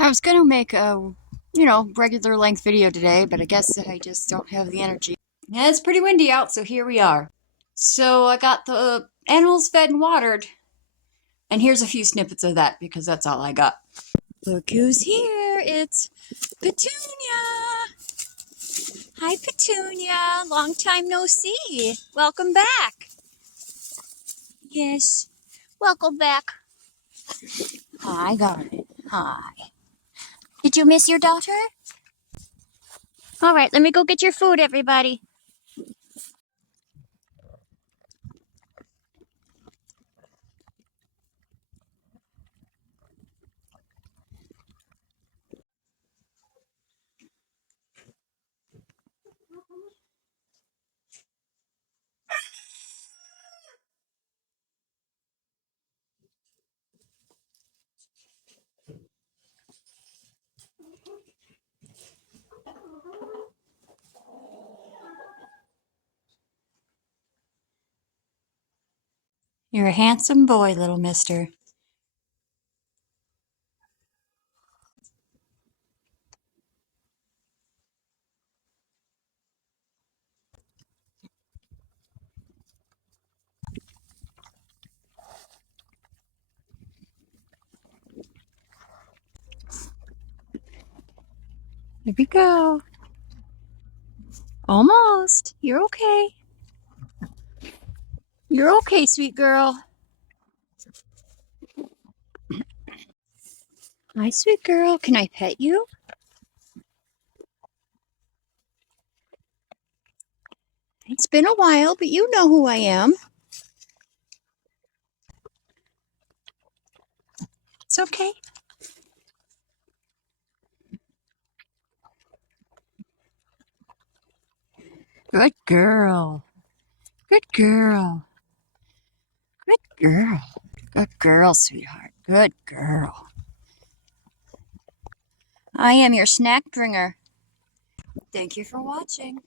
I was gonna make a, regular length video today, but I guess I just don't have the energy. Yeah, it's pretty windy out, so here we are. So I got the animals fed and watered, and here's a few snippets of that because that's all I got. Look who's here! It's Petunia! Hi, Petunia! Long time no see. Welcome back. Yes, welcome back. Hi, Garnet. Hi. Did you miss your daughter? All right, let me go get your food, everybody. You're a handsome boy, little mister. Here we go. Almost. You're okay. You're okay, sweet girl. Hi, sweet girl. Can I pet you? It's been a while, but you know who I am. It's okay. Good girl. Good girl. Good girl. Good girl, sweetheart. Good girl. I am your snack bringer. Thank you for watching.